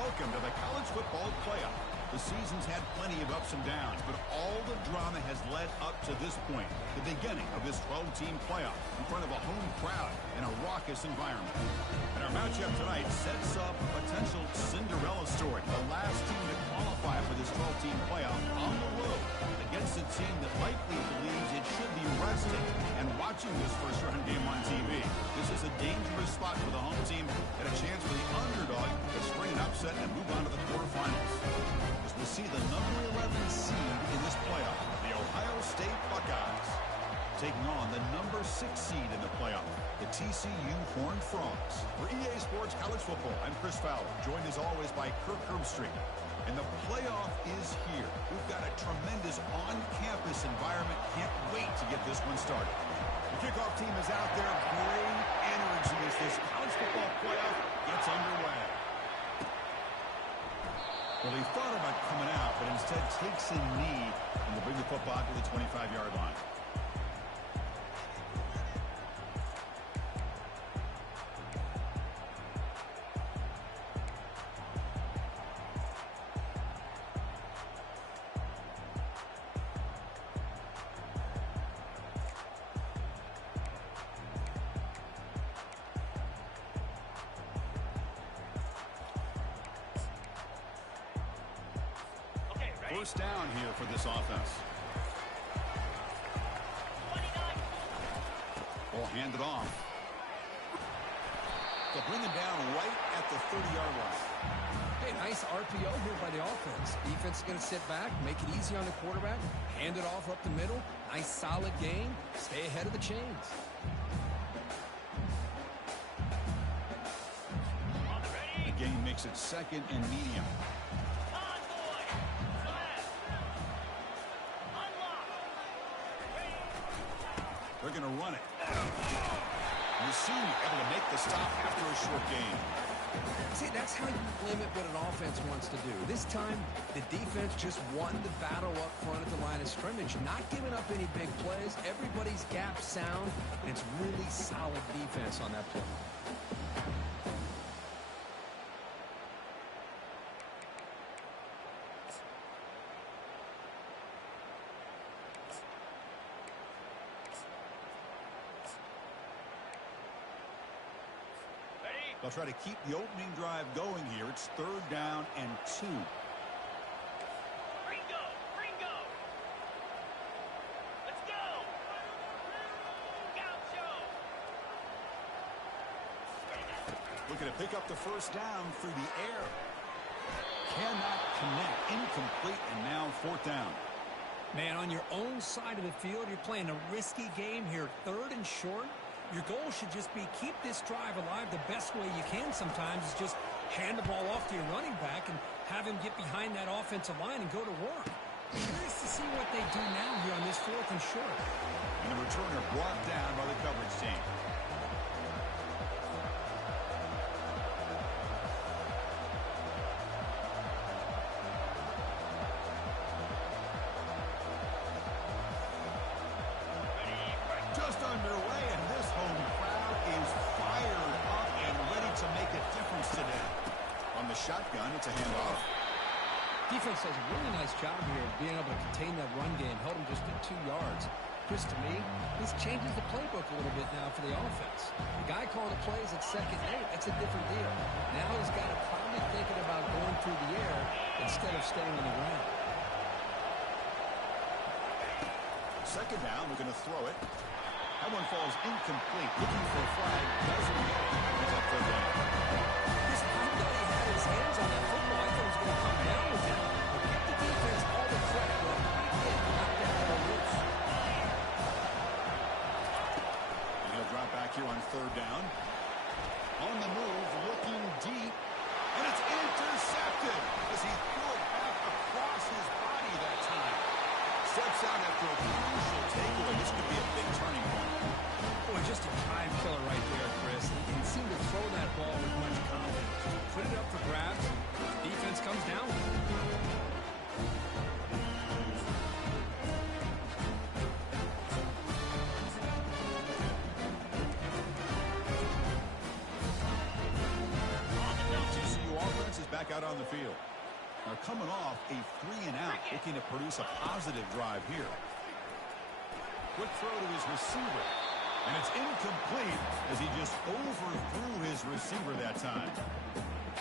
Welcome to the college football playoff. The season's had plenty of ups and downs, but all the drama has led up to this point, the beginning of this 12-team playoff in front of a home crowd in a raucous environment. And our matchup tonight sets up a potential Cinderella story, the last team to qualify for this 12-team playoff on the road against a team that likely believes it should be resting and watching this first-round game on TV. This is a dangerous spot for the home team and a chance for the underdog to spring an upset and move on to the quarterfinals. As we'll see the number 11 seed in this playoff, the Ohio State Buckeyes, taking on the number 6 seed in the playoff, the TCU Horned Frogs. For EA Sports College Football, I'm Chris Fowler, joined as always by Kirk Herbstreit. And the playoff is here. We've got a tremendous on-campus environment. Can't wait to get this one started. The kickoff team is out there. Great energy as this college football playoff gets underway. Well, he thought about coming out, but instead takes a knee and will bring the football to the 25-yard line. First down here for this offense. Ball handed off. They'll bring him down right at the 30-yard line. Hey, nice RPO here by the offense. Defense is going to sit back, make it easy on the quarterback, hand it off up the middle. Nice solid game. Stay ahead of the chains. The game makes it second and medium. They're going to run it. You see able to make the stop after a short gain. See, that's how you limit what an offense wants to do. This time, the defense just won the battle up front at the line of scrimmage, not giving up any big plays. Everybody's gap sound, and it's really solid defense on that play. They'll try to keep the opening drive going here. It's 3rd down and 2. Ringo! Ringo! Let's go! Gaucho! Looking to pick up the first down through the air. Cannot connect. Incomplete, and now 4th down. Man, on your own side of the field, you're playing a risky game here. 3rd and short. Your goal should just be keep this drive alive the best way you can sometimes is just hand the ball off to your running back and have him get behind that offensive line and go to work. Curious to see what they do now here on this 4th and short. And the returner brought down by the coverage team. Just underway, and this home crowd is fired up and ready to make a difference today. On the shotgun, it's a handoff. Defense does a really nice job here of being able to contain that run game, held him just at 2 yards. Chris, to me, this changes the playbook a little bit now for the offense. The guy calling the plays at 2nd and 8, that's a different deal. Now he's got to probably thinking about going through the air instead of staying on the ground. 2nd down, we're going to throw it. That one falls incomplete. Looking for a flag. Doesn't get it. It's up 3rd down. Chris, I thought he had his hands on that football. I thought he was going to come down with it. But give the defense all the credit. He did knock that ball loose. And he'll drop back here on 3rd down. On the move, looking deep. And it's intercepted as he threw it back across his body that time. Steps out after a crucial takeaway. This could be a big turning point. Boy, just a time killer right there, Chris. He seemed to throw that ball with much confidence. Put it up for grabs. Defense comes down with it. out on the field. Now coming off a 3-and-out, looking to produce a positive drive here. Quick throw to his receiver. And it's incomplete as he just overthrew his receiver that time.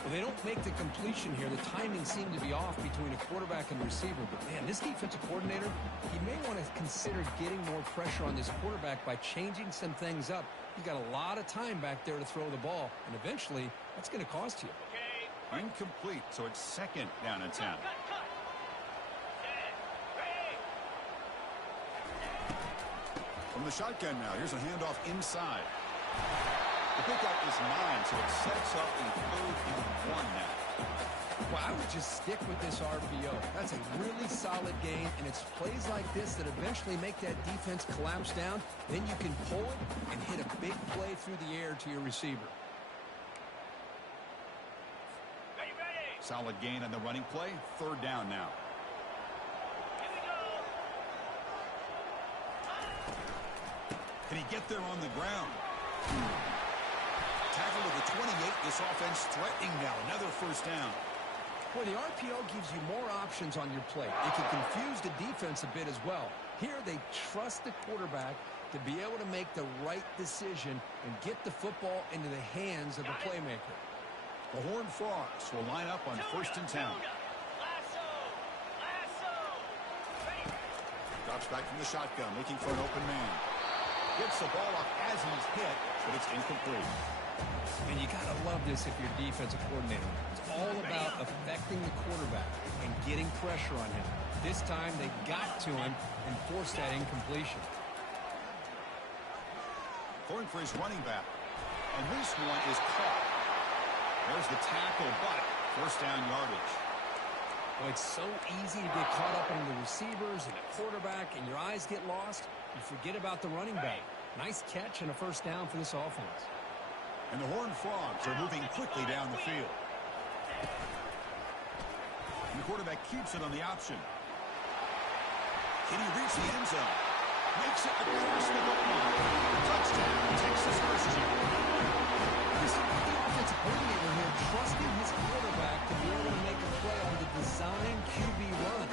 Well, they don't make the completion here. The timing seemed to be off between a quarterback and receiver. But, man, this defensive coordinator, he may want to consider getting more pressure on this quarterback by changing some things up. He's got a lot of time back there to throw the ball. And eventually, that's going to cost you. Incomplete, so it's 2nd down and 10. From the shotgun now, here's a handoff inside. The pickup is 9, so it sets up a 3rd and 1 now. Well, I would just stick with this RPO. That's a really solid game, and it's plays like this that eventually make that defense collapse down. Then you can pull it and hit a big play through the air to your receiver. Solid gain on the running play. 3rd down now. Can he get there on the ground? Tackle to the 28. This offense threatening now. Another 1st down. Well, the RPO gives you more options on your play. It can confuse the defense a bit as well. Here, they trust the quarterback to be able to make the right decision and get the football into the hands of the playmaker. The Horned Frogs will line up on 1st and 10. Drops back from the shotgun, looking for an open man. Gets the ball up as he's hit, but it's incomplete. And you got to love this if you're a defensive coordinator. It's all about affecting the quarterback and getting pressure on him. This time they got to him and forced that incompletion. Going for his running back. And this one is caught. There's the tackle, but 1st down yardage. Well, it's so easy to get caught up in the receivers and the quarterback, and your eyes get lost. You forget about the running back. Nice catch and a 1st down for this offense. And the Horned Frogs are moving quickly down the field. And the quarterback keeps it on the option. Can he reach the end zone? Makes it across the goal. Touchdown, Texas Christian. This is the offensive coordinator here trusting his quarterback to be able to make a play on the design QB run.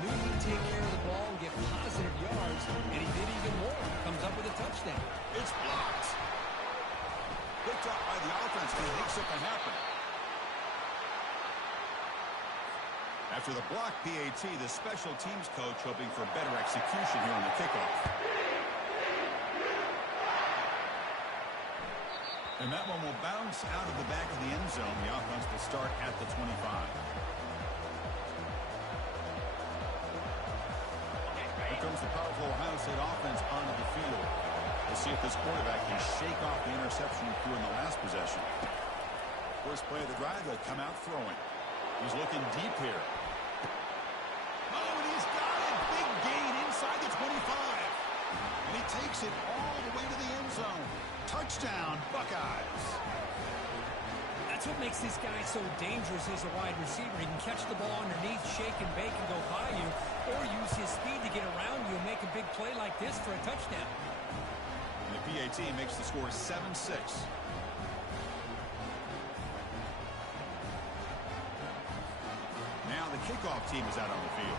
Knew he'd take care of the ball and get positive yards, and he did even more. Comes up with a touchdown. It's blocked. Picked up by the offense, and he makes something happen. After the block PAT, the special teams coach hoping for better execution here on the kickoff. And that one will bounce out of the back of the end zone. The offense will start at the 25. Here comes the powerful Ohio State offense onto the field. We'll see if this quarterback can shake off the interception he threw in the last possession. First play of the drive, they'll come out throwing. He's looking deep here. Oh, and he's got it. Big gain inside the 25. And he takes it all the way to the end zone. Touchdown, Buckeyes. That's what makes this guy so dangerous as a wide receiver. He can catch the ball underneath, shake and bake and go by you, or use his speed to get around you and make a big play like this for a touchdown. And the PAT makes the score 7-6. Now the kickoff team is out on the field.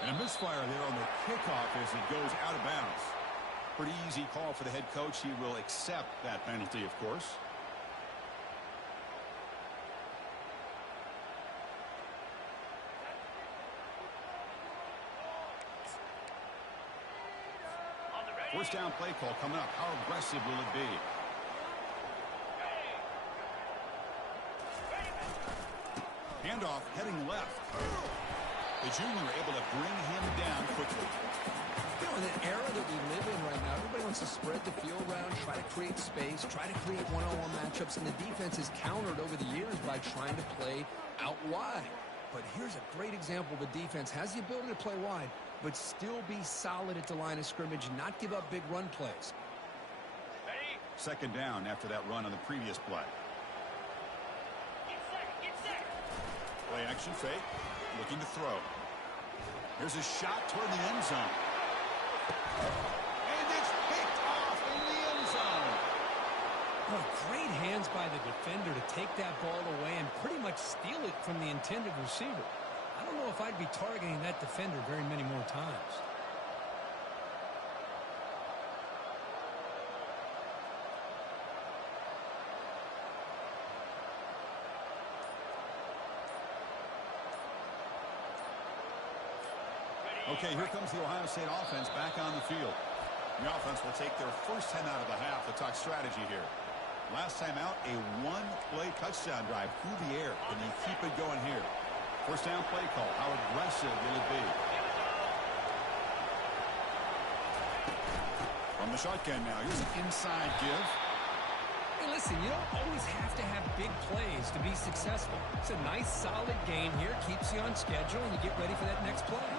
And a misfire there on the kickoff as it goes out of bounds. Pretty easy call for the head coach. He will accept that penalty, of course. First down play call coming up. How aggressive will it be? Handoff heading left. The junior able to bring him down quickly. You know, in the era that we live in right now, everybody wants to spread the field around, try to create space, try to create one-on-one matchups, and the defense is countered over the years by trying to play out wide. But here's a great example. The defense has the ability to play wide, but still be solid at the line of scrimmage and not give up big run plays. Second down after that run on the previous play. Play action fake. Looking to throw. Here's a shot toward the end zone. And it's picked off in the end zone. Oh, great hands by the defender to take that ball away and pretty much steal it from the intended receiver. I don't know if I'd be targeting that defender very many more times. Okay, here comes the Ohio State offense back on the field. The offense will take their first 10 out of the half to talk strategy here. Last time out, a one-play touchdown drive through the air. Can you keep it going here? First down play call. How aggressive will it be? From the shotgun now. Here's an inside give. Hey, listen, you don't always have to have big plays to be successful. It's a nice, solid game here. Keeps you on schedule, and you get ready for that next play.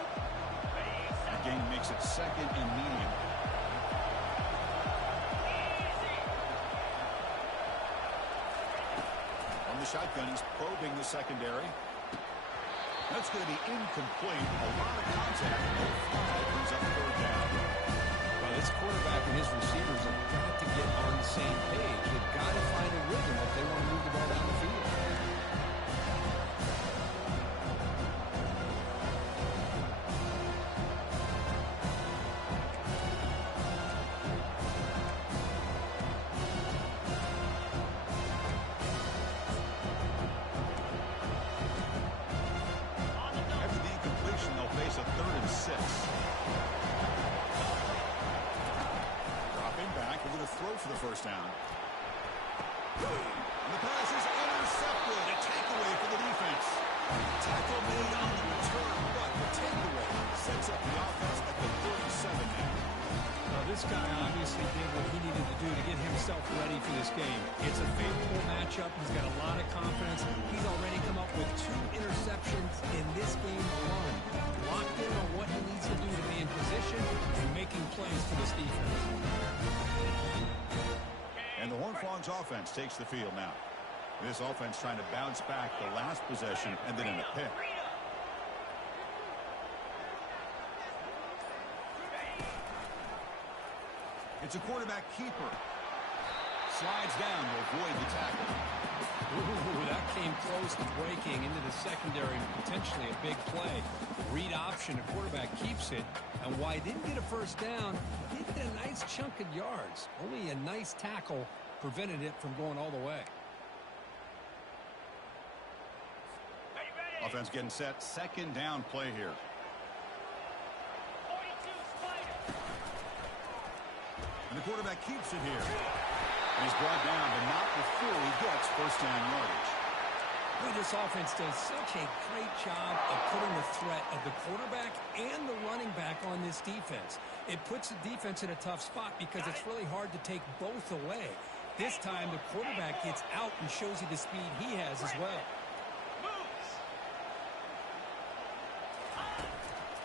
That gain makes it second and medium. From the shotgun, he's probing the secondary. That's going to be incomplete. A lot of contact. Brings up third down. Well, this quarterback and his receivers have got to get on the same page. They've got to find a rhythm if they want to move the ball down the field. For the first down. And the pass is intercepted. A takeaway for the defense. Tackle made on the return, but the takeaway sets up the offense at the 37 now. Well, this guy obviously did what he needed to do to get himself ready for this game. It's a favorable matchup. He's got a lot of confidence. He's already come up with 2 interceptions in this game alone. Locked in on what he needs to do to be in position and making plays for this defense. And the Horned Frogs offense takes the field now. This offense trying to bounce back the last possession and then in a pick. It's a quarterback keeper. Slides down to avoid the tackle. Ooh, that came close to breaking into the secondary, potentially a big play. Read option, a quarterback keeps it, and while he didn't get a first down, he did get a nice chunk of yards. Only a nice tackle prevented it from going all the way. Offense getting set. Second down play here. And the quarterback keeps it here. And he's brought down, but not before he gets first down yardage. Boy, this offense does such a great job of putting the threat of the quarterback and the running back on this defense. It puts the defense in a tough spot because it's really hard to take both away. This time, the quarterback gets out and shows you the speed he has as well.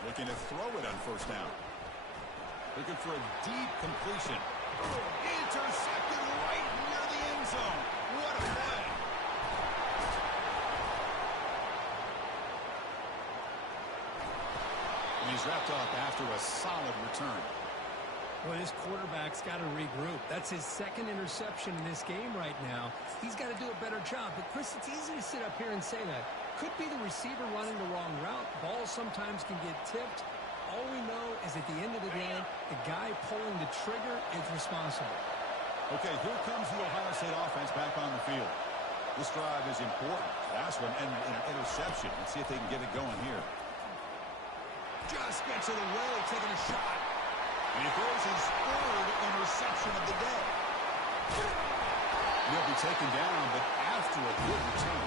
Looking to throw it on first down. Looking for a deep completion. Intercepted right near the end zone. What a play. And he's wrapped up after a solid return. Well, this quarterback's got to regroup. That's his second interception in this game right now. He's got to do a better job. But, Chris, it's easy to sit up here and say that. Could be the receiver running the wrong route. Balls sometimes can get tipped. All we know is at the end of the day, the guy pulling the trigger is responsible. Okay, here comes the Ohio State offense back on the field. This drive is important. Last one and an interception. Let's see if they can get it going here. Just gets it away, taking a shot. And he throws his third interception of the day. He'll be taken down, but after after a good return.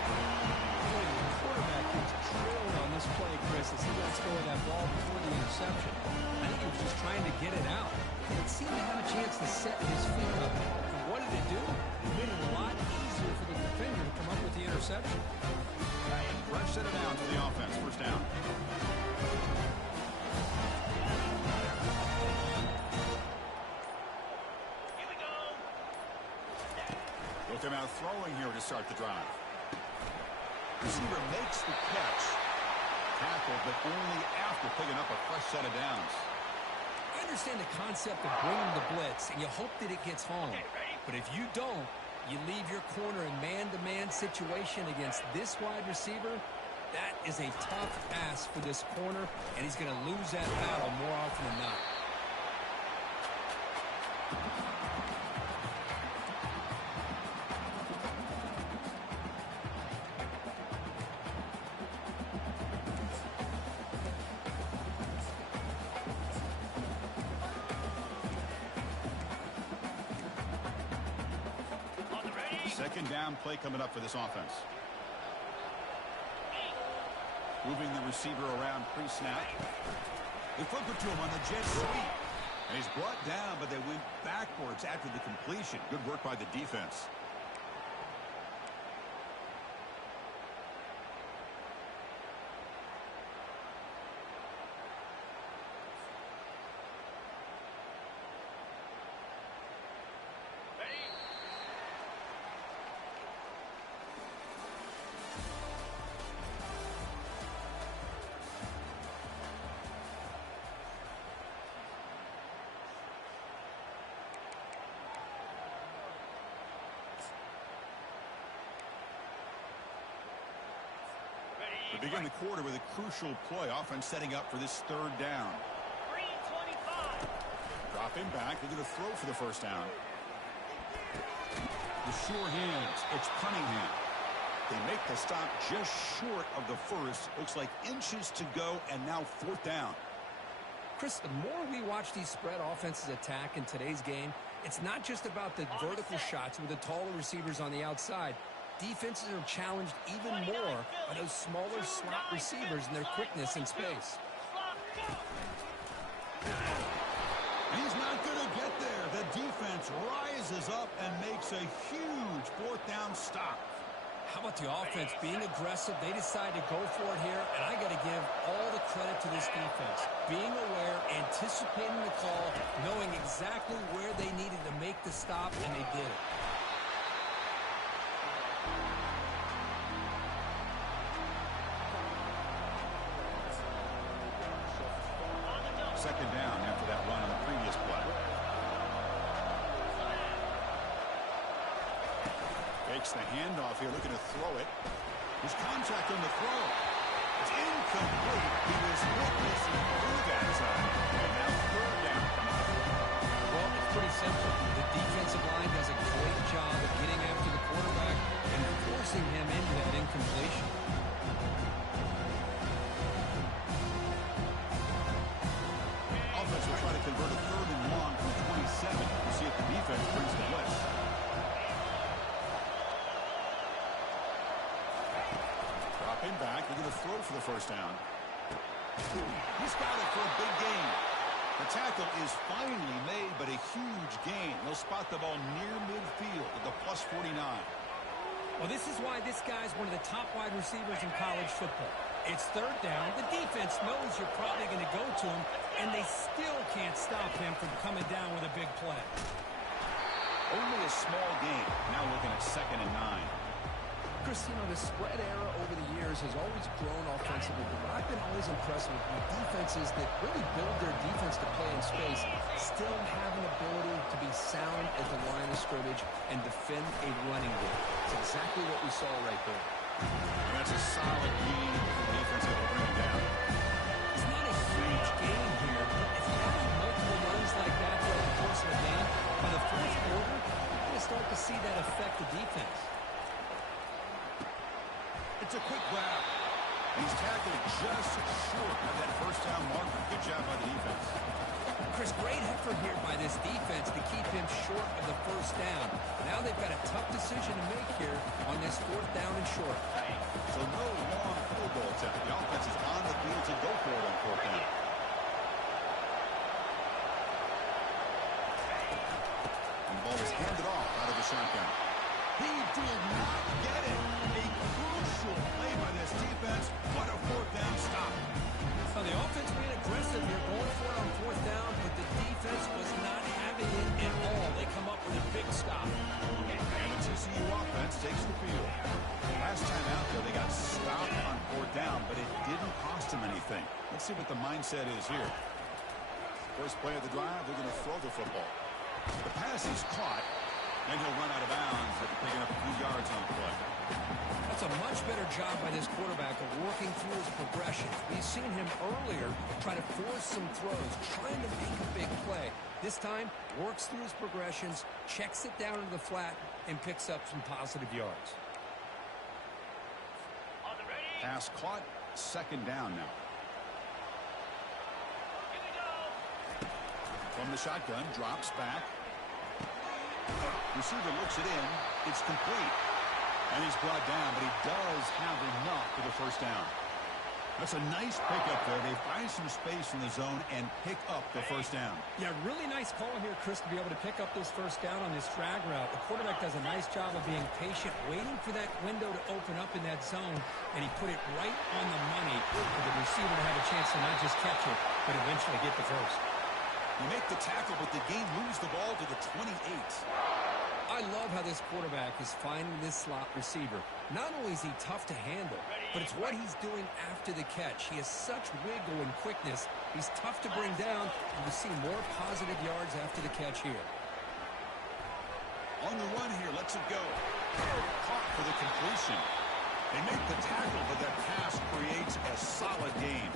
The quarterback gets trailed on this play, Chris, as he lets go of that ball before the interception. I think he was just trying to get it out. It seemed to have a chance to set his feet up. And what did it do? It made it a lot easier for the defender to come up with the interception. Fresh set it down for the offense. First down. Look him out throwing here to start the drive. Receiver makes the catch. Tackled, but only after picking up a fresh set of downs. I understand the concept of bringing the blitz, and you hope that it gets home. But if you don't, you leave your corner in man-to-man situation against this wide receiver. That is a tough ask for this corner, and he's going to lose that battle more often than not. Second down play coming up for this offense. Moving the receiver around pre-snap. They flip it to him on the jet sweep. And he's brought down, but they went backwards after the completion. Good work by the defense. We begin the quarter with a crucial play, offense setting up for this third down. Drop him back. They're going to throw for the first down. The sure hands. It's Cunningham. They make the stop just short of the first. Looks like inches to go, and now fourth down. Chris, the more we watch these spread offenses attack in today's game, it's not just about the vertical shots with the taller receivers on the outside. Defenses are challenged even more by those smaller slot receivers and their quickness in space. And he's not going to get there. The defense rises up and makes a huge fourth down stop. How about the offense being aggressive? They decide to go for it here, and I got to give all the credit to this defense. Being aware, anticipating the call, knowing exactly where they needed to make the stop, and they did it. Second down after that run on the previous play. Fakes the handoff here, looking to throw it. There's contact on the throw. It's incomplete. He was witnessing through that time. And now third down coming up. Well, it's pretty simple. The defensive line does a great job of getting after the quarterback and forcing him into that incompletion. Offense will try to convert a third and long from 27. We'll see if the defense brings the blitz. Drop him back. They're going to throw for the first down. He's got it for a big gain. The tackle is finally made, but a huge gain. They'll spot the ball near midfield at the plus 49. Well, this is why this guy's one of the top wide receivers in college football. It's third down. The defense knows you're probably going to go to him, and they still can't stop him from coming down with a big play. Only a small gain. Now looking at 2nd and 9. Chris, you know, the spread era over the years has always grown offensively, but I've been always impressed with defenses that really build their defense to play in space, still have an ability to be sound at the line of scrimmage and defend a running game. It's exactly what we saw right there. And that's a solid gain for the defense able to bring it down. It's not a huge gain here, but if you have multiple runs like that throughout the course of a game, by the fourth quarter, you're going to start to see that affect the defense. It's a quick grab. And he's tackled just short of that first down marker. Good job by the defense. Chris, great effort here by this defense to keep him short of the first down. Now they've got a tough decision to make here on this fourth down and short. So no long field goal attempt. The offense is on the field to go for it on fourth down. And the ball is handed off out of the shotgun. He did not get it. A crucial play by this defense. What a fourth down stop. So the offense being aggressive here, going for it on fourth down, but the defense was not having it at all. They come up with a big stop. And the TCU offense takes the field. Last time out, though, they got stopped on fourth down, but it didn't cost them anything. Let's see what the mindset is here. First play of the drive, they're going to throw the football. The pass is caught, and he'll run out of bounds after picking up a few yards on the play. That's a much better job by this quarterback of working through his progressions. We've seen him earlier try to force some throws, trying to make a big play. This time, works through his progressions, checks it down into the flat, and picks up some positive yards. Pass caught, second down now. From the shotgun, drops back. Receiver looks it in. It's complete. And he's brought down, but he does have enough for the first down. That's a nice pickup there. They find some space in the zone and pick up the first down. Yeah, really nice call here, Chris, to be able to pick up this first down on this drag route. The quarterback does a nice job of being patient, waiting for that window to open up in that zone, and he put it right on the money for the receiver to have a chance to not just catch it, but eventually get the first. You make the tackle, but the game moves the ball to the 28. I love how this quarterback is finding this slot receiver. Not only is he tough to handle, but it's what he's doing after the catch. He has such wiggle and quickness. He's tough to bring down, and we see more positive yards after the catch here. On the run here, lets it go. Caught for the completion. They make the tackle, but that pass creates a solid game.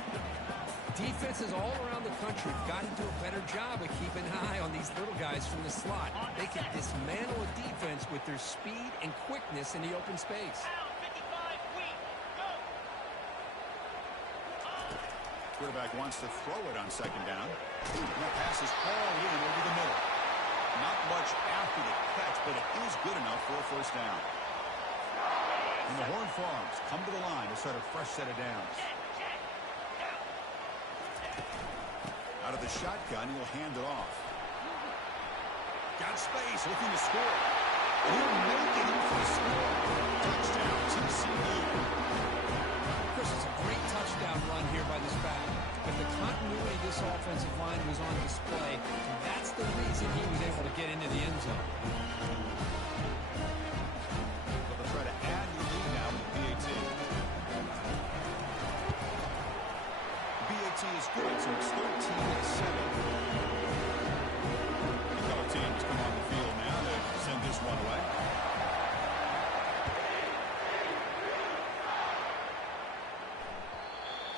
Defenses all around the country have gotten to do a better job of keeping an eye on these little guys from the slot. They can dismantle a defense with their speed and quickness in the open space. Quarterback wants to throw it on second down. And that pass is all in over the middle. Not much after the catch, but it is good enough for a first down. And the Horned Frogs come to the line to start a fresh set of downs. Out of the shotgun, he'll hand it off. Got space, looking to score. He'll make it for the score. Touchdown, TCU. Chris, it's a great touchdown run here by this back. But the continuity of this offensive line was on display, and that's the reason he was able to get into the end zone. But they'll try to add the lead now with BAT. BAT is good, so it's 13-7. Both teams come on the field now to send this one away.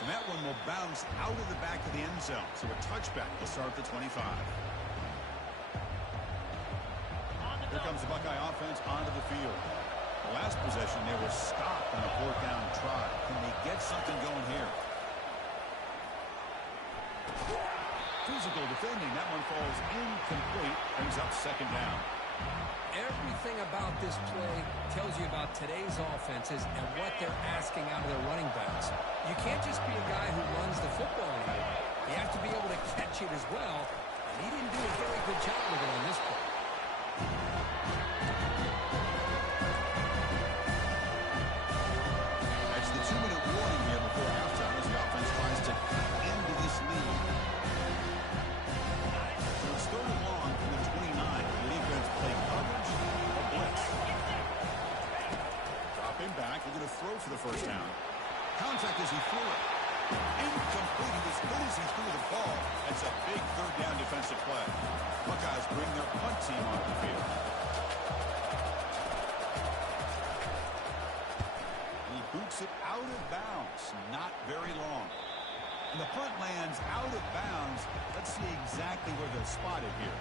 And that one will bounce out of the back of the end zone. So a touchback will start at the 25. Here comes the Buckeye offense onto the field. The last possession, they were stopped on a fourth down try. Can they get something going here? Physical defending. That one falls incomplete. Brings up second down. Everything about this play tells you about today's offenses and what they're asking out of their running backs. You can't just be a guy who runs the football anymore. You have to be able to catch it as well. And he didn't do a very good job with it on this play. That's the 2-minute warning here before halftime as the offense tries to end this lead. So it's third and long from the 29. The defense play coverage or blitz. Dropping back. They're going to throw for the first down. Contact as he threw it. Incomplete. As good as he threw the ball. That's a big third down defensive play. Buckeyes bring their punt team onto the field. He boots it out of bounds. Not very long. And the punt lands out of bounds. Let's see exactly where they're spotted here.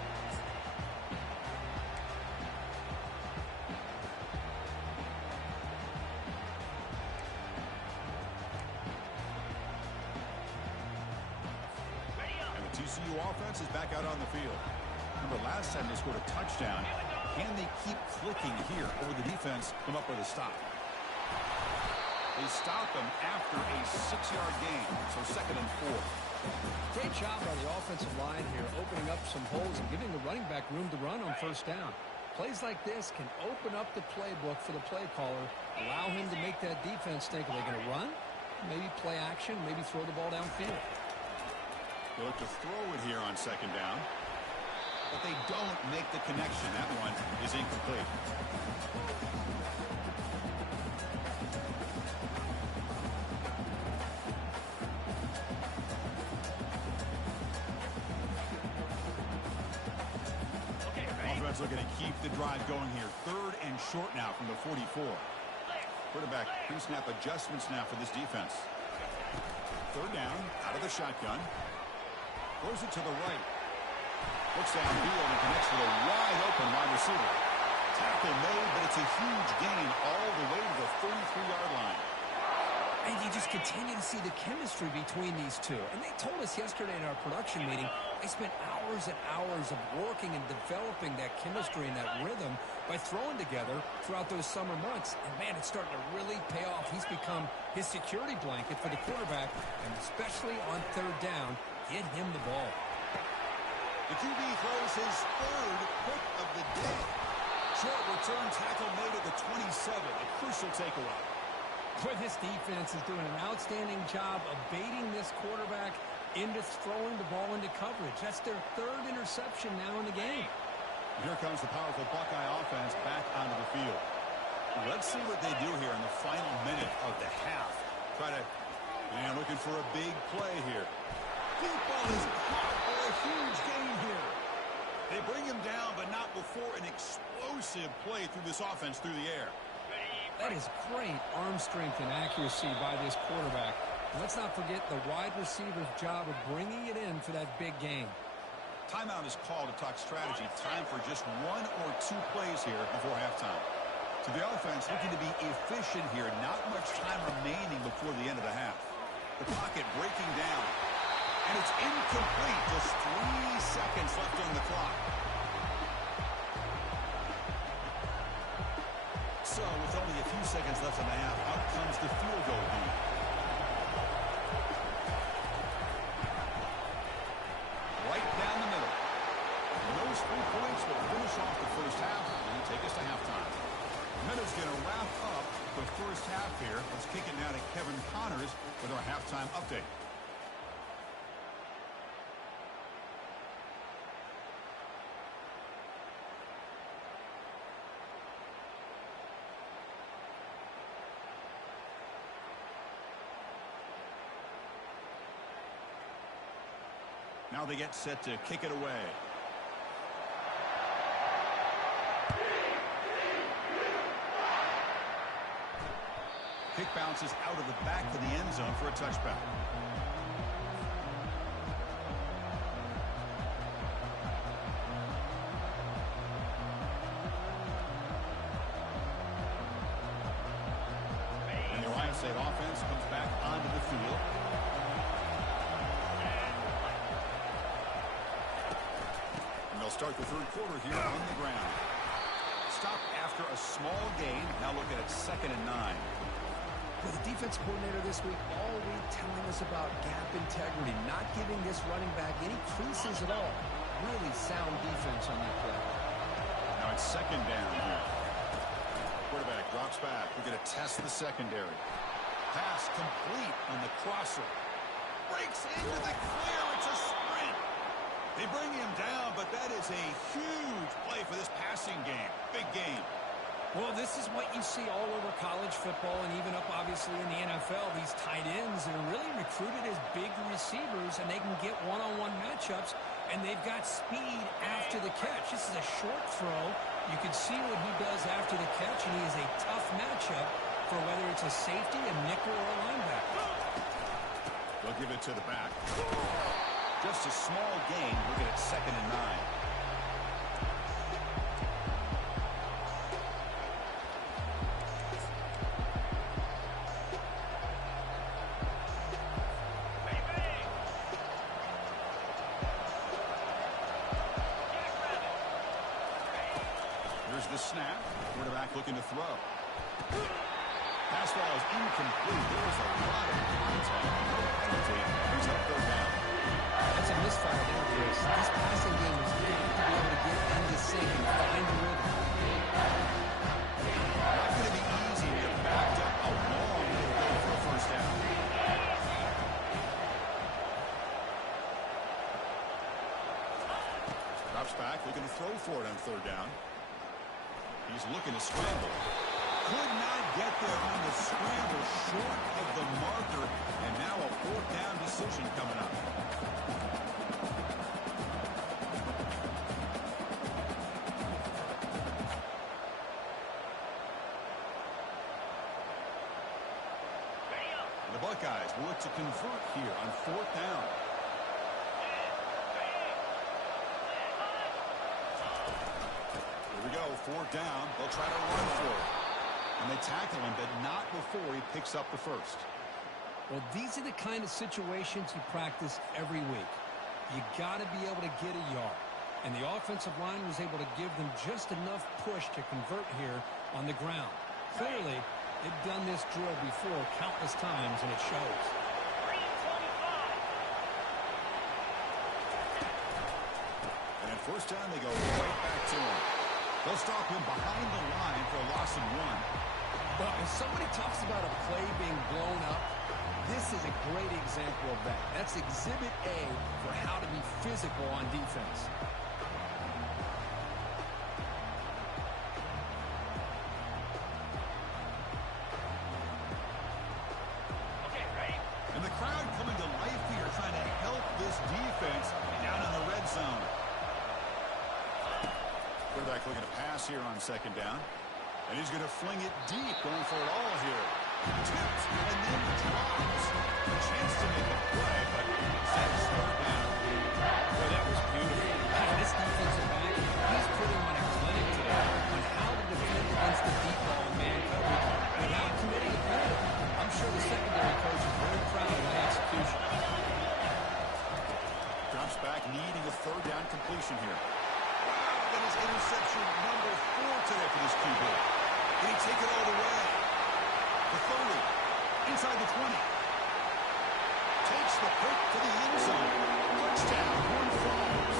And the TCU offense is back out on the field. Remember, last time they scored a touchdown. Can they keep clicking here, or will the defense come up with a stop? They stop them after a 6-yard gain, so 2nd and 4. Great job by the offensive line here, opening up some holes and giving the running back room to run on 1st down. Plays like this can open up the playbook for the play caller, allow him to make that defense think, are they going to run? Maybe play action, maybe throw the ball downfield. They look to throw it here on 2nd down, but they don't make the connection. That one is incomplete. Looking to keep the drive going here. 3rd and short now from the 44. Quarterback pre-snap adjustments now for this defense. 3rd down, out of the shotgun. Throws it to the right. Looks downfield and connects with a wide open wide receiver. Tackle made, but it's a huge gain all the way to the 33-yard line. And you just continue to see the chemistry between these two. And they told us yesterday in our production meeting, they spent hours and hours of working and developing that chemistry and that rhythm by throwing together throughout those summer months. And, man, it's starting to really pay off. He's become his security blanket for the quarterback, and especially on 3rd down, get him the ball. The QB throws his 3rd pick of the day. Short return tackle made at the 27, a crucial takeaway. Boy, this defense is doing an outstanding job of baiting this quarterback into throwing the ball into coverage. That's their 3rd interception now in the game. Here comes the powerful Buckeye offense back onto the field. Let's see what they do here in the final minute of the half. Looking for a big play here. Deep ball is caught for a huge gain here. They bring him down, but not before an explosive play through this offense through the air. That is great arm strength and accuracy by this quarterback. And let's not forget the wide receiver's job of bringing it in for that big game. Timeout is called to talk strategy. Time for just 1 or 2 plays here before halftime. To the offense, looking to be efficient here. Not much time remaining before the end of the half. The pocket breaking down. And it's incomplete. Just 3 seconds left on the clock. So, with only a few seconds left in the half, out comes the field goal lead. Right down the middle. And those 3 points will finish off the first half and take us to halftime. Minutes going to wrap up the first half here. Let's kick it now to Kevin Connors with our halftime update. Now they get set to kick it away. Kick bounces out of the back of the end zone for a touchback. And the Ohio State offense comes back onto the field. They'll start the 3rd quarter here on the ground. Stop after a small gain. Now looking at 2nd and 9. Well, the defense coordinator this week all week telling us about gap integrity, not giving this running back any creases at all. Really sound defense on that play. Now it's 2nd down here. Quarterback drops back. We're going to test the secondary. Pass complete on the crosser. Breaks into the clear. It's a sprint. They bring him down, but that is a huge play for this passing game. Big game. Well, this is what you see all over college football and even up, obviously, in the NFL. These tight ends are really recruited as big receivers, and they can get one-on-one matchups, and they've got speed after the catch. This is a short throw. You can see what he does after the catch, and he is a tough matchup for whether it's a safety, a nickel, or a linebacker. They'll give it to the back. Just a small gain. Looking at 2nd and 9. Here's the snap. Quarterback looking to throw. Pass ball is incomplete. There was a lot of contact. No penalty. Here's up third down. That's a misfire there, Chris. This passing game is got to be able to get into sync and find the rhythm. Not going to be easy. You're backed up a long way to go for a first down. Drops back, looking to throw for it on third down. He's looking to scramble. Could not get there on the scramble, short of the marker, and now a fourth down decision coming up. The Buckeyes will look to convert here on fourth down. Here we go, fourth down. They'll try to run for it. And they tackle him, but not before he picks up the first. Well, these are the kind of situations you practice every week. You got to be able to get a yard. And the offensive line was able to give them just enough push to convert here on the ground. Clearly, they've done this drill before countless times, and it shows. And at first down, they go right back to him. They'll stop him behind the line for a loss of 1. Well, if somebody talks about a play being blown up, this is a great example of that. That's Exhibit A for how to be physical on defense. And the crowd coming to life here, trying to help this defense down in the red zone. Quarterback looking to pass here on second down. And he's going to fling it deep, going for it all here. Tipped and then drops. A chance to make a play, but instead it's third down. Boy, that was beautiful. This defensive back, he's putting on a clinic today on how to defend against the deep ball and man coverage without committing a penalty. I'm sure the secondary coach is very proud of that execution. Drops back, needing a third down completion here. That is interception number 4 today for this QB. Did he take it all the way? The 30, inside the 20. Takes the pick to the end zone. Touchdown, Horned Frogs.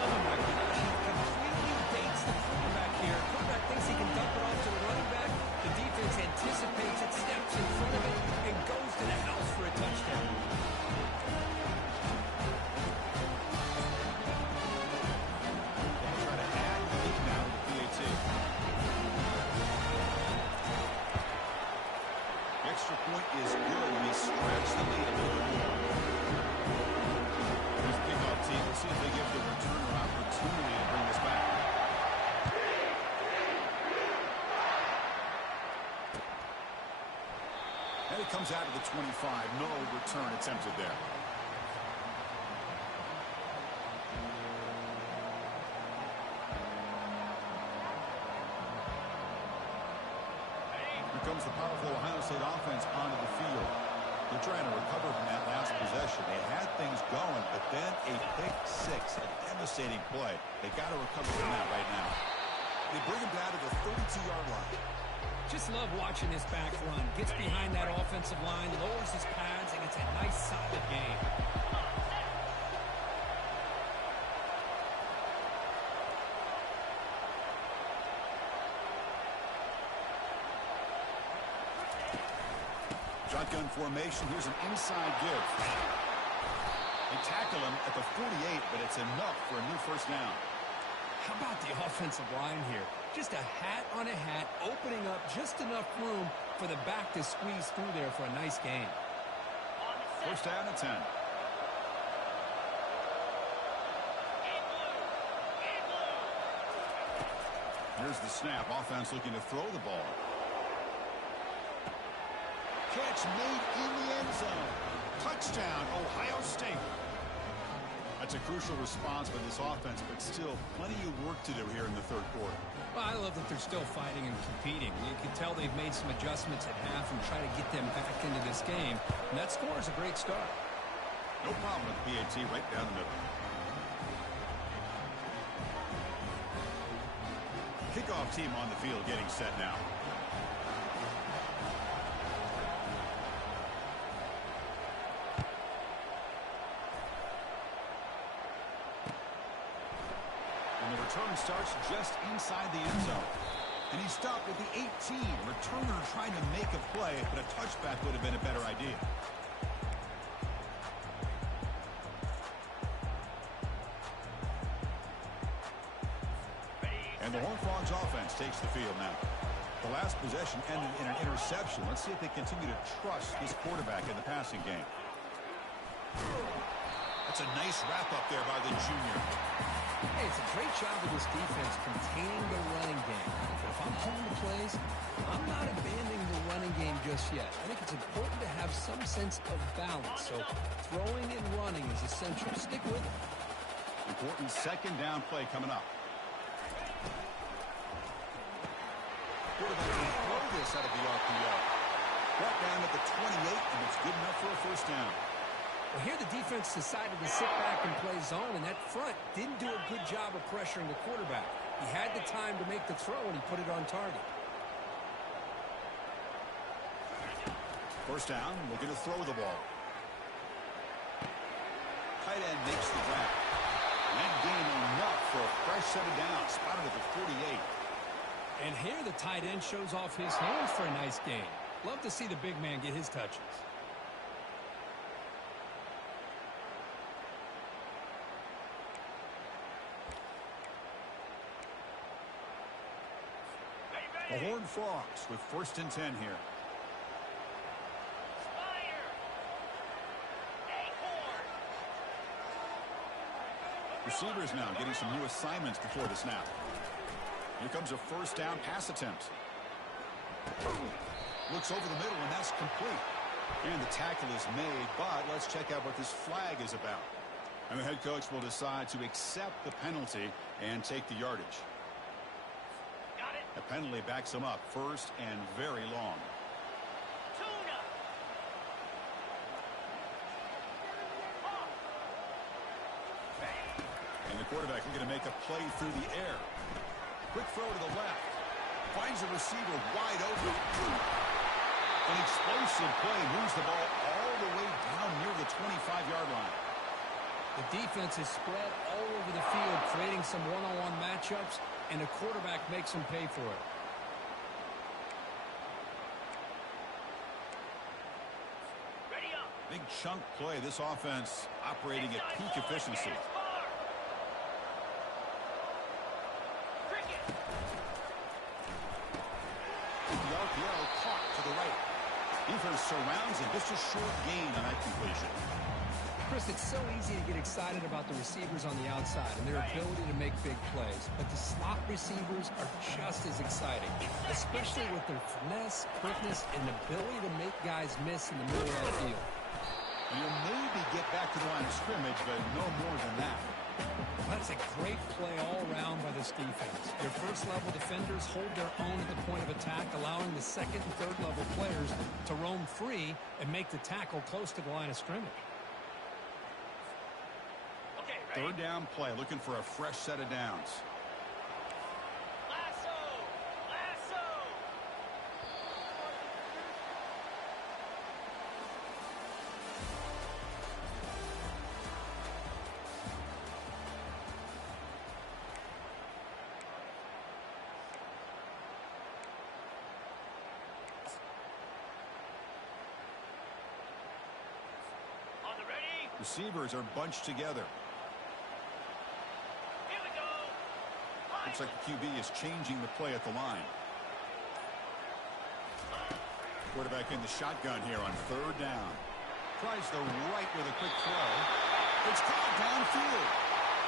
Oh, my gosh. He completely baits the quarterback here. Quarterback thinks he can dump it off to the running back. The defense anticipates it, steps in front of it, and goes to the house for a touchdown. Extra point is good, and he stretched the lead a little bit more. Here's the kickoff team. Let's see if they give the returner opportunity to bring this back. And it comes out of the 25. No return attempted there. Here comes the powerful Ohio State offense onto the field. They're trying to recover from that last possession. They had things going, but then a pick six, a devastating play. They got to recover from that right now. They bring him down to the 32-yard line. Just love watching this back run. Gets behind that offensive line, lowers his pads, and it's a nice, solid game. Shotgun formation. Here's an inside give. They tackle him at the 48, but it's enough for a new first down. How about the offensive line here? Just a hat on a hat, opening up just enough room for the back to squeeze through there for a nice gain. First down at 10. Here's the snap. Offense looking to throw the ball. Catch made in the end zone. Touchdown, Ohio State. That's a crucial response by this offense, but still plenty of work to do here in the third quarter. Well, I love that they're still fighting and competing. You can tell they've made some adjustments at half and try to get them back into this game. And that score is a great start. No problem with PAT right down the middle. Kickoff team on the field getting set now. And the return starts just inside the end zone. And he stopped at the 18. Returner trying to make a play, but a touchback would have been a better idea. And the Horned Frogs offense takes the field now. The last possession ended in an interception. Let's see if they continue to trust this quarterback in the passing game. That's a nice wrap-up there by the junior. Hey, it's a great job of this defense containing the running game. But if I'm calling the plays, I'm not abandoning the running game just yet. I think it's important to have some sense of balance. So throwing and running is essential. Stick with it. Important second down play coming up. Quarterback can throw this out of the RPO. Brought down at the 28, and it's good enough for a first down. Well, here the defense decided to sit back and play zone, and that front didn't do a good job of pressuring the quarterback. He had the time to make the throw, and he put it on target. First down, looking to throw the ball. Tight end makes the grab. And that gain enough for a fresh set of downs, spotted at the 48. And here the tight end shows off his hands for a nice gain. Love to see the big man get his touches. The Horned Frogs with 1st and 10 here. Receivers now getting some new assignments before the snap. Here comes a first down pass attempt. Looks over the middle, and that's complete. And the tackle is made, but let's check out what this flag is about. And the head coach will decide to accept the penalty and take the yardage. The penalty backs him up, first and very long. And the quarterback is going to make a play through the air. Quick throw to the left. Finds a receiver wide open. An explosive play moves the ball all the way down near the 25-yard line. The defense is spread all over the field, creating some one-on-one matchups, and the quarterback makes them pay for it. Big chunk play. This offense operating at peak efficiency. The RPO caught to the right. Defense surrounds him. Just a short gain on that completion. Chris, it's so easy to get excited about the receivers on the outside and their ability to make big plays. But the slot receivers are just as exciting, especially with their finesse, quickness, and ability to make guys miss in the middle of the field. You'll maybe get back to the line of scrimmage, but no more than that. That's a great play all around by this defense. Your first-level defenders hold their own at the point of attack, allowing the second and third-level players to roam free and make the tackle close to the line of scrimmage. Third down play, looking for a fresh set of downs. Receivers are bunched together. Looks like the QB is changing the play at the line. Quarterback in the shotgun here on third down. Tries the right with a quick throw. It's caught downfield.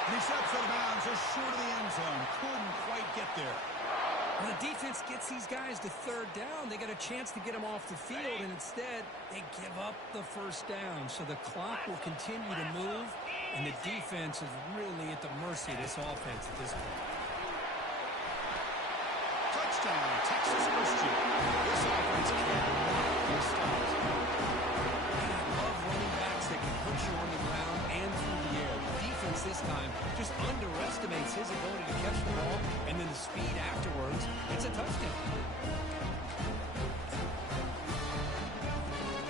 And he steps out of bounds just short of the end zone. Couldn't quite get there. When the defense gets these guys to third down, they get a chance to get them off the field, and instead they give up the first down. So the clock will continue to move, and the defense is really at the mercy of this offense at this point. Touchdown, Texas Christian. This offense cannot be stopped. I love running backs that can put you on the ground and through the air. The defense this time just underestimates his ability to catch the ball, and then the speed afterwards, it's a touchdown.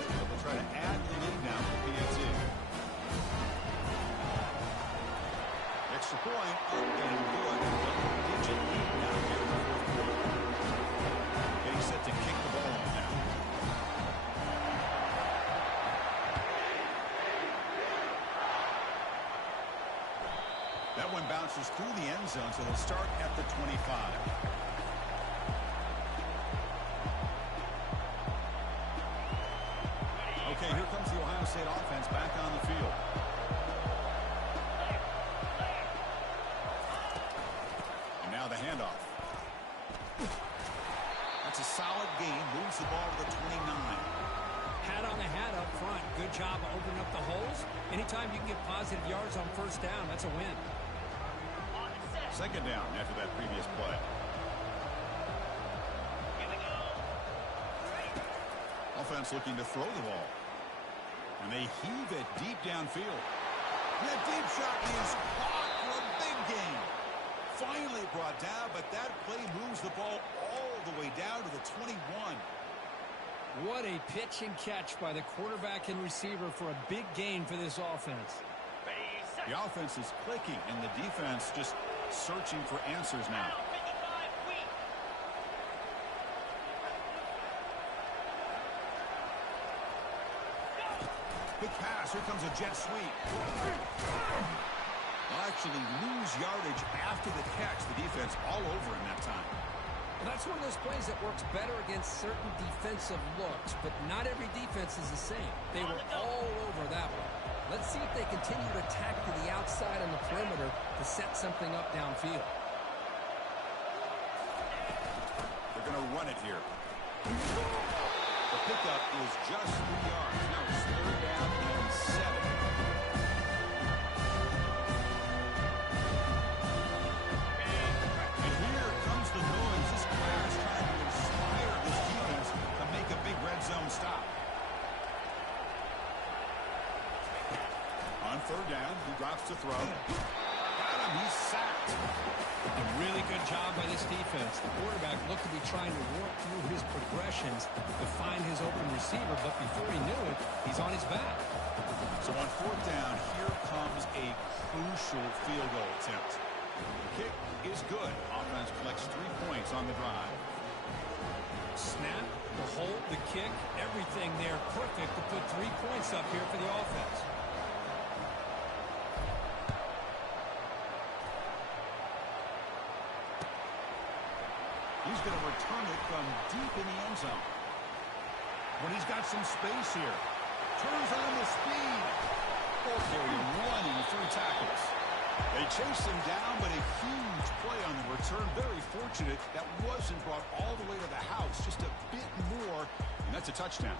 They'll try to add the lead now for PNC. Extra point, up and good. Double-digit lead now here in the fourth quarter. Getting set to kick the ball off now. That one bounces through the end zone, so they'll start at the 25. Okay, here comes the Ohio State offense back on the field. And now the handoff. That's a solid gain. Moves the ball to the 29. Hat on the hat up front. Good job of opening up the holes. Anytime you can get positive yards on first down, that's a win. Second down after that previous play. Offense looking to throw the ball. And they heave it deep downfield. And that deep shot is caught for a big gain. Finally brought down, but that play moves the ball all the way down to the 21. What a pitch and catch by the quarterback and receiver for a big gain for this offense. The offense is clicking, and the defense just searching for answers now. Quick pass. Here comes a jet sweep. They'll actually lose yardage after the catch. The defense all over in that time. Well, that's one of those plays that works better against certain defensive looks, but not every defense is the same. They were all over that one. Let's see if they continue to attack to the outside on the perimeter to set something up downfield. They're going to run it here. The pickup is just 3 yards. Now it's third down and 7. And here comes the noise. This crowd is trying to inspire this defense to make a big red zone stop. On third down, he drops to throw. Got him. He's sacked. A really good job by this defense. The quarterback looked to be trying to work through his progressions to find his open receiver, but before he knew it, he's on his back. So on fourth down, here comes a crucial field goal attempt. The kick is good. Offense collects 3 points on the drive. Snap, the hold, the kick, everything there perfect to put 3 points up here for the offense. He's going to return it from deep in the end zone. When he's got some space here. Turns on the speed. Ball carrier running through tackles. They chase him down, but a huge play on the return. Very fortunate that wasn't brought all the way to the house. Just a bit more, and that's a touchdown.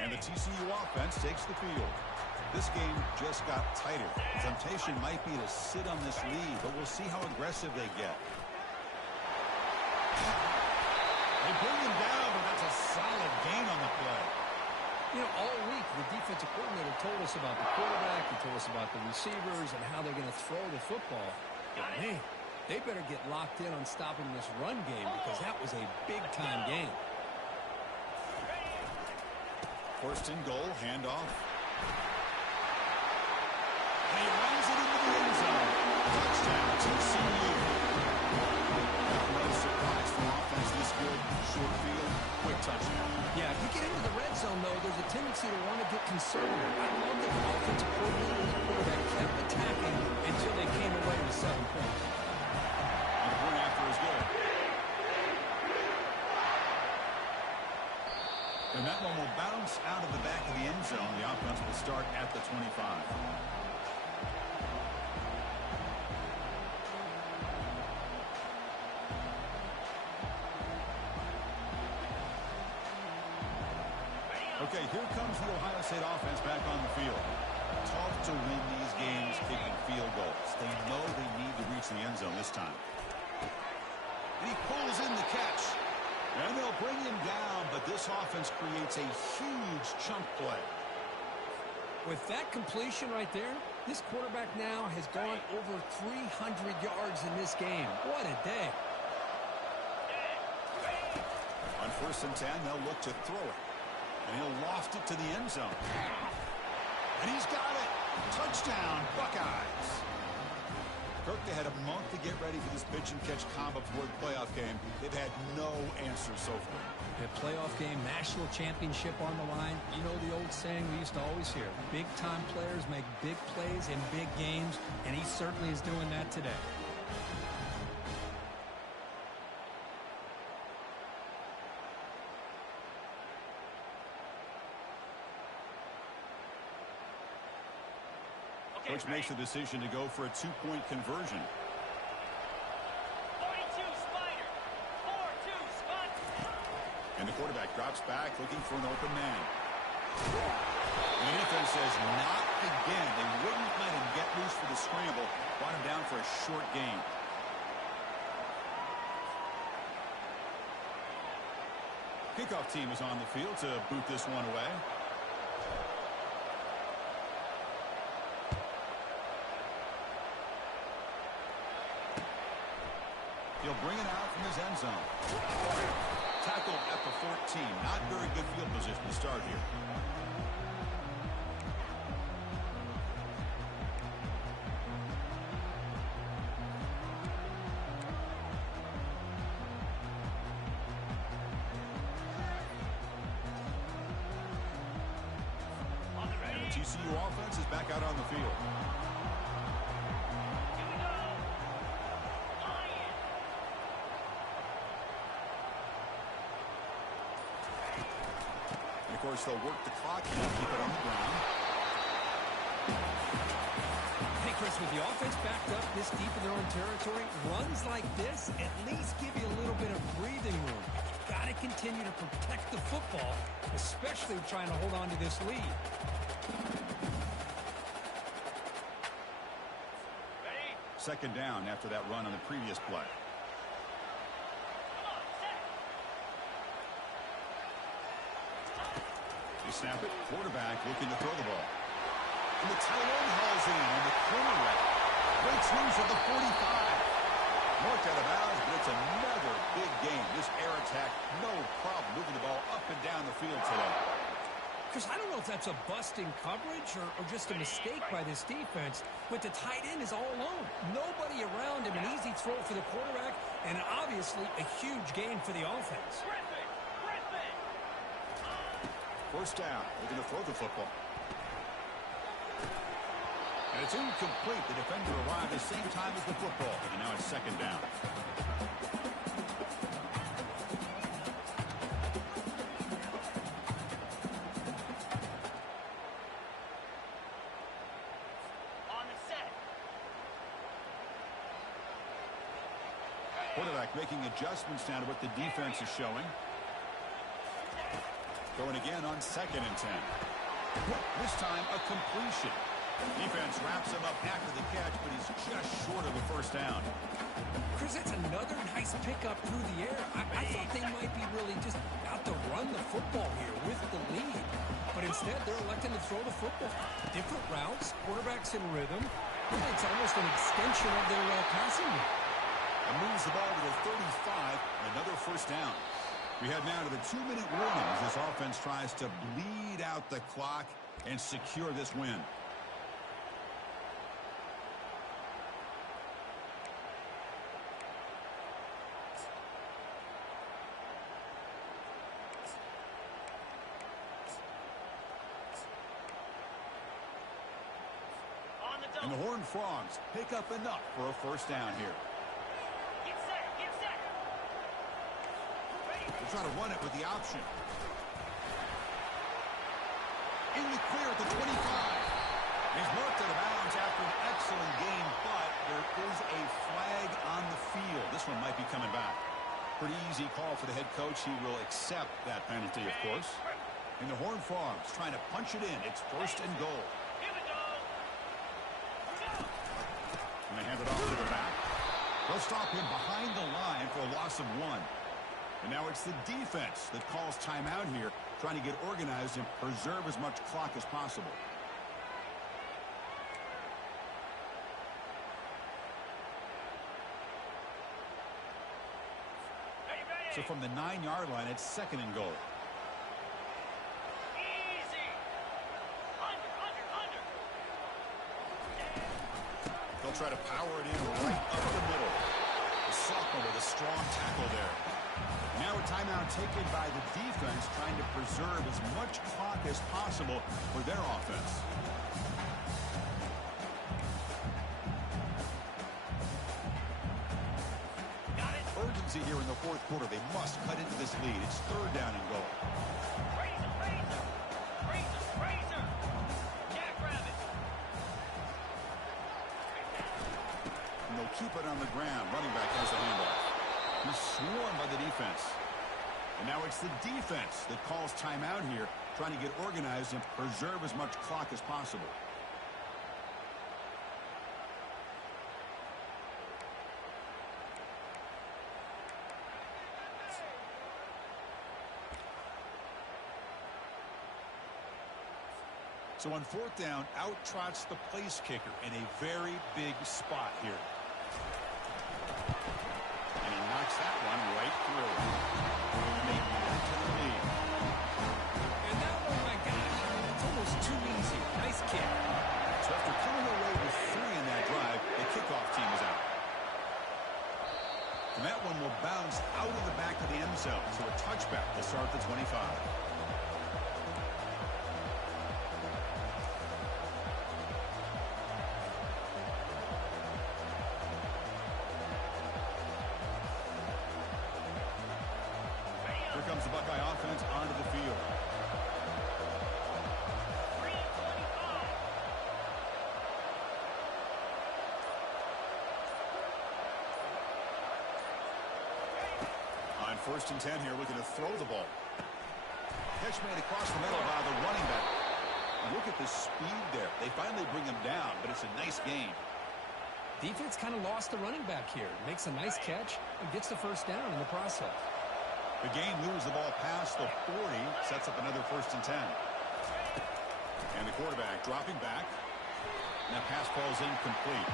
And the TCU offense takes the field. This game just got tighter. The temptation might be to sit on this lead, but we'll see how aggressive they get. They bring him down, but that's a solid gain on the play. You know, all week, the defensive coordinator told us about the quarterback, he told us about the receivers and how they're going to throw the football. But, man, they better get locked in on stopping this run game because that was a big-time game. First and goal, handoff. And he runs it into the end zone. Touchdown, TCU. No surprise for offense this good. Short field, quick touchdown. Yeah, if you get into the red zone, though, there's a tendency to want to get conservative. I love that the offensive coordinator and the quarterback kept attacking until they came away with 7 points. And the point after is good. And that one will bounce out of the back of the end zone. The offense will start at the 25. Okay, here comes the Ohio State offense back on the field. Tough to win these games kicking field goals. They know they need to reach the end zone this time. And he pulls in the catch. And they'll bring him down, but this offense creates a huge chunk play. With that completion right there, this quarterback now has gone over 300 yards in this game. What a day. On 1st and 10, they'll look to throw it. And he'll loft it to the end zone. And he's got it. Touchdown, Buckeyes. Kirk, they had a month to get ready for this pitch-and-catch combo before the playoff game. They've had no answers so far. A playoff game, national championship on the line. You know the old saying we used to always hear. Big-time players make big plays in big games, and he certainly is doing that today. Coach makes the decision to go for a 2-point conversion. 42 Spider. 4-2 Spot. And the quarterback drops back looking for an open man. And the defense says not again. They wouldn't let him get loose for the scramble. Brought him down for a short gain. Kickoff team is on the field to boot this one away. He'll bring it out from his end zone. Tackled at the 14. Not very good field position to start here. And the TCU offense is back out on the field. Of course, they'll work the clock and keep it on the ground. Hey, Chris, with the offense backed up this deep in their own territory, runs like this at least give you a little bit of breathing room. You've got to continue to protect the football, especially trying to hold on to this lead. Ready? 2nd down after that run on the previous play. Snap it. Quarterback looking to throw the ball. And the tight end hauls in on the corner route. Breaks loose at the 45. Marked out of bounds, but it's another big game. This air attack, no problem moving the ball up and down the field today. Chris, I don't know if that's a busting coverage or just a mistake by this defense, but the tight end is all alone. Nobody around him, an easy throw for the quarterback, and obviously a huge gain for the offense. 1st down. Looking to throw the football. And it's incomplete. The defender arrived at the same time as the football. And now it's 2nd down. On the set. Quarterback making adjustments now to what the defense is showing. Going again on 2nd and 10. This time a completion. Defense wraps him up after the catch, but he's just short of a 1st down. Chris, that's another nice pickup through the air. I thought they might be really just out to run the football here with the lead. But instead, they're electing to throw the football. Different routes, quarterbacks in rhythm. It's almost an extension of their passing game. And moves the ball to the 35, and another 1st down. We head now to the 2-minute warning as this offense tries to bleed out the clock and secure this win. And the Horned Frogs pick up enough for a 1st down here. Get set. Get set. They're trying to run it with the option. In the clear at the 25. He's marked out of bounds after an excellent game, but there is a flag on the field. This one might be coming back. Pretty easy call for the head coach. He will accept that penalty, of course. And the Horned Frogs trying to punch it in. It's 1st and goal. Here we go. And they hand it off to the back. They'll stop him behind the line for a loss of 1. And now it's the defense that calls timeout here, trying to get organized and preserve as much clock as possible. So from the 9-yard line, it's 2nd and goal. Easy. Under. They'll try to power it in right up the middle. The sophomore with a strong tackle there. Now a timeout taken by the defense, trying to preserve as much clock as possible for their offense. Got it. Urgency here in the 4th quarter. They must cut into this lead. It's 3rd down and goal. Razor. Jackrabbit. And they'll keep it on the ground. Running back has the handoff. He's swarmed by the defense. And now it's the defense that calls timeout here, trying to get organized and preserve as much clock as possible. So on 4th down, out trots the place kicker in a very big spot here. And he knocks that one right through. They add to the lead. And that one, my gosh, it's almost too easy. Nice kick. So after coming away with 3 in that drive, the kickoff team is out. And that one will bounce out of the back of the end zone. So a touchback to start the 25. Here comes the Buckeye offense onto the field. 3:25. On 1st and 10 here, looking to throw the ball. Catch made across the middle by the running back. And look at the speed there. They finally bring him down, but it's a nice gain. Defense kind of lost the running back here. Makes a nice catch and gets the 1st down in the process. The game moves the ball past the 40, sets up another 1st and 10. And the quarterback dropping back. Now pass falls incomplete.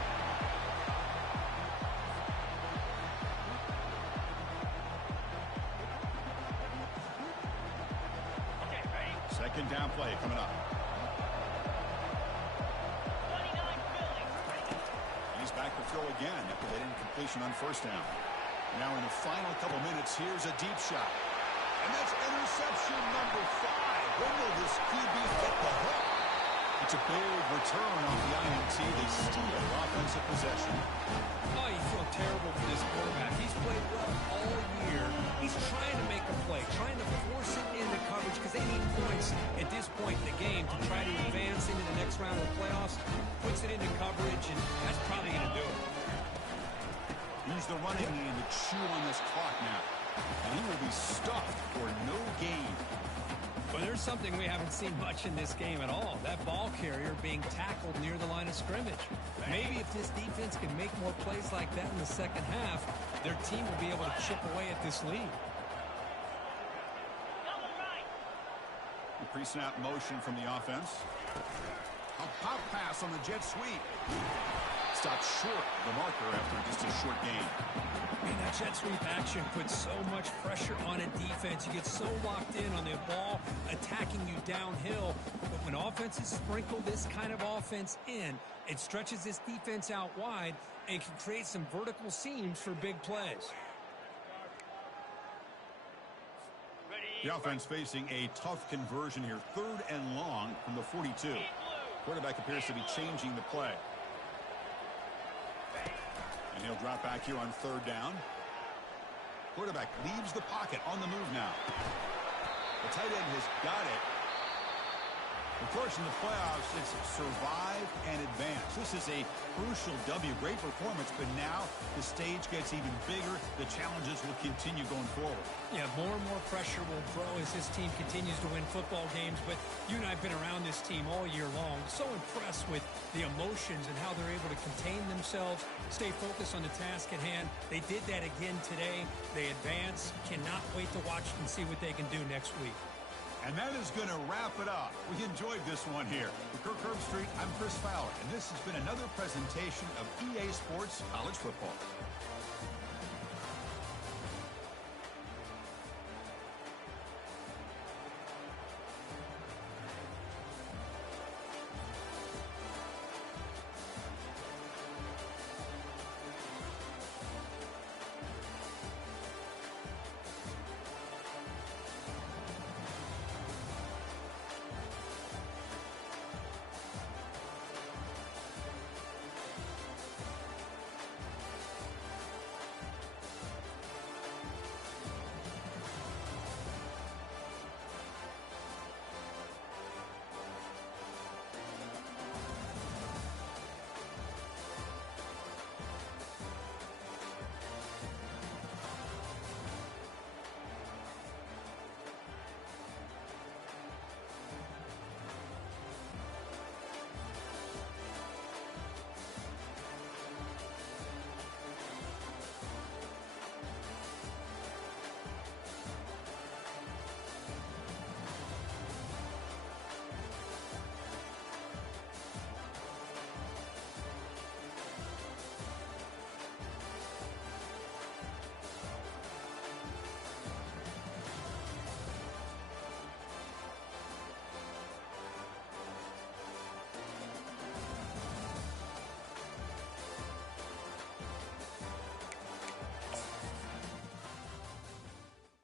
Okay, ready? 2nd down play coming up. 29 Philly. He's back to throw again after that incompletion on 1st down. Now in the final couple minutes, here's a deep shot. And that's interception number 5. When will this QB get the hook? It's a big return off the INT. They steal their offensive possession. Oh, you feel terrible for this quarterback. He's played well all year. He's trying to make a play, trying to force it into coverage because they need points at this point in the game to try to advance into the next round of the playoffs. Puts it into coverage, and that's probably going to do it. Use the running game to chew on this clock now. And he will be stuffed for no gain. But there's something we haven't seen much in this game at all. That ball carrier being tackled near the line of scrimmage. Maybe if this defense can make more plays like that in the 2nd half, their team will be able to chip away at this lead. Double right. The pre-snap motion from the offense. A pop pass on the jet sweep. Stopped short of the marker after just a short gain. I mean, that jet sweep action puts so much pressure on a defense. You get so locked in on the ball attacking you downhill. But when offenses sprinkle this kind of offense in, it stretches this defense out wide and can create some vertical seams for big plays. Ready. The offense facing a tough conversion here. 3rd and long from the 42. Quarterback appears to be changing the play. And he'll drop back here on 3rd down. Quarterback leaves the pocket on the move now. The tight end has got it. Of course, in the playoffs, it's survive and advance. This is a crucial W. Great performance, but now the stage gets even bigger. The challenges will continue going forward. Yeah, more and more pressure will grow as this team continues to win football games. But you and I have been around this team all year long. So impressed with the emotions and how they're able to contain themselves, stay focused on the task at hand. They did that again today. They advance. Cannot wait to watch and see what they can do next week. And that is going to wrap it up. We enjoyed this one here. For Kirk Herbstreit, I'm Chris Fowler, and this has been another presentation of EA Sports College Football.